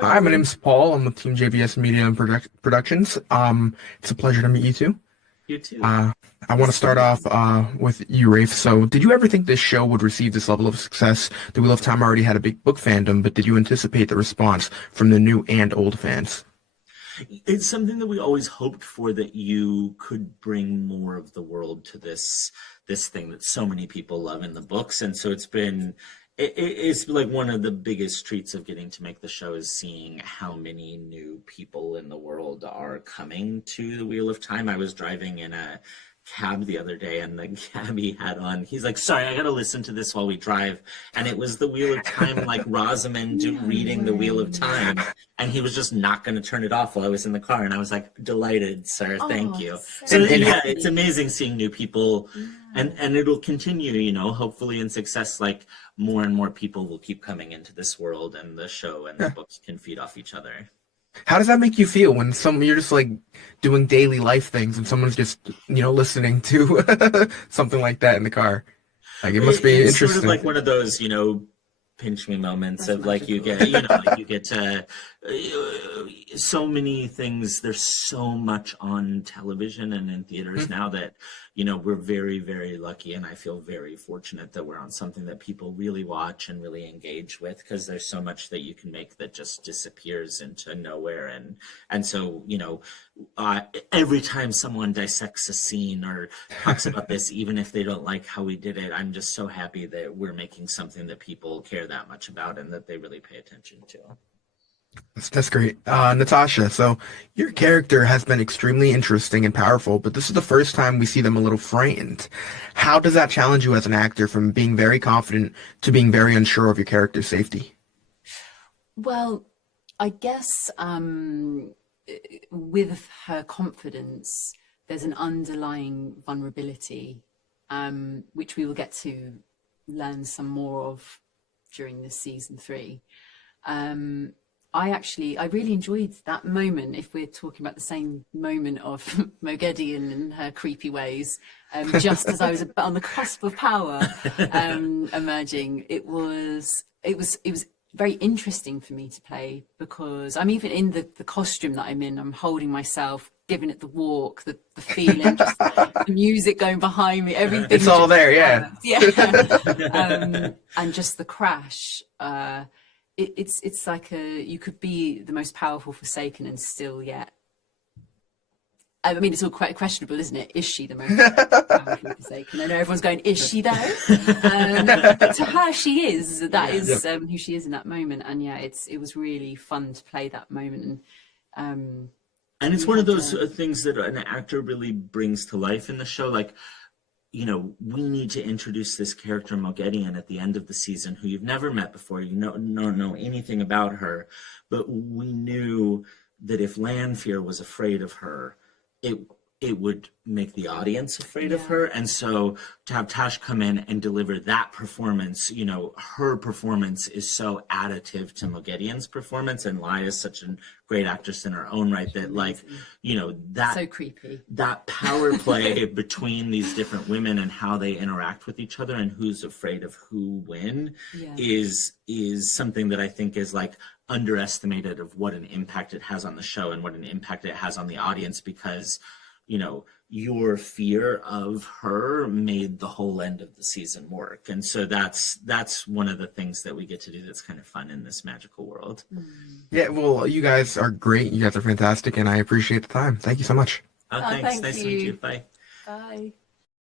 Hi, my Hello. name's Paul. I'm with TeamJVS Media and Productions. It's a pleasure to meet you too. You too. Uh, I want to Nice to start meet off you. with you, Rafe. So, did you ever think this show would receive this level of success? The Wheel of Time already had a big book fandom, but did you anticipate the response from the new and old fans? It's something that we always hoped for, that you could bring more of the world to this thing that so many people love in the books. And so it's like one of the biggest treats of getting to make the show is seeing how many new people in the world are coming to the Wheel of Time. I was driving in a cab the other day, and the cabbie had on, he's like, sorry, I gotta listen to this while we drive. And it was the Wheel of Time, like Rosamund No reading the Wheel of way. Time, and he was just not going to turn it off while I was in the car. And I was like, delighted, sir. Thank Oh, you. So so And yeah, it's lovely. amazing seeing new people, Yeah. and it'll continue, hopefully in success, like more and more people will keep coming into this world, and the show and the books can feed off each other. how does that make you feel when you're just like doing daily life things and someone's just listening to something like that in the car? Like it must be It's sort of interesting. like one of those, pinch me moments That's of like you magical. get, like you get to so many things. There's so much on television and in theaters now that, we're very, very lucky. And I feel very fortunate that we're on something that people really watch and really engage with, because there's so much that you can make that just disappears into nowhere. And so, every time someone dissects a scene or talks about this, even if they don't like how we did it, I'm just so happy that we're making something that people care that much about and that they really pay attention to. That's great. Natasha, so your character has been extremely interesting and powerful, but this is the first time we see them a little frightened. How does that challenge you as an actor from being very confident to being very unsure of your character's safety? Well, I guess with her confidence, there's an underlying vulnerability, which we will get to learn some more of during this season three. Um, I really enjoyed that moment. If we're talking about the same moment of Mogedion and her creepy ways, just as I was on the cusp of power emerging, it was very interesting for me to play, because I'm even in the costume that I'm in. I'm holding myself, giving it the walk, the feeling, just the music going behind me, It's everything all just there, yeah. works. Yeah. And just the crash. It's like you could be the most powerful Forsaken and still yet. I mean, it's all quite questionable, isn't it? Is she the most powerful Forsaken? I know everyone's going, is she though? But to her, she is. That Yeah. Yep. is who she is in that moment. And yeah, it was really fun to play that moment. And And it's we one of had those things that an actor really brings to life in the show. Like, we need to introduce this character Mogedion at the end of the season, who you've never met before. You don't know anything about her, but we knew that if Lanfear was afraid of her, it it would make the audience afraid of yeah, her. And so to have Tash come in and deliver that performance, her performance is so additive to Mogedion's performance, and Lai is such a great actress in her own right she's that, like, amazing. that So creepy. that power play between these different women and how they interact with each other and who's afraid of who win Yeah. is something that I think is like underestimated, of what an impact it has on the show and what an impact it has on the audience, because your fear of her made the whole end of the season work. And so that's one of the things that we get to do that's kind of fun in this magical world. Mm. Yeah, well, you guys are great. You guys are fantastic, and I appreciate the time. Thank you so much. Oh, Oh, thanks. thank Nice to meet you. you. Bye. Bye.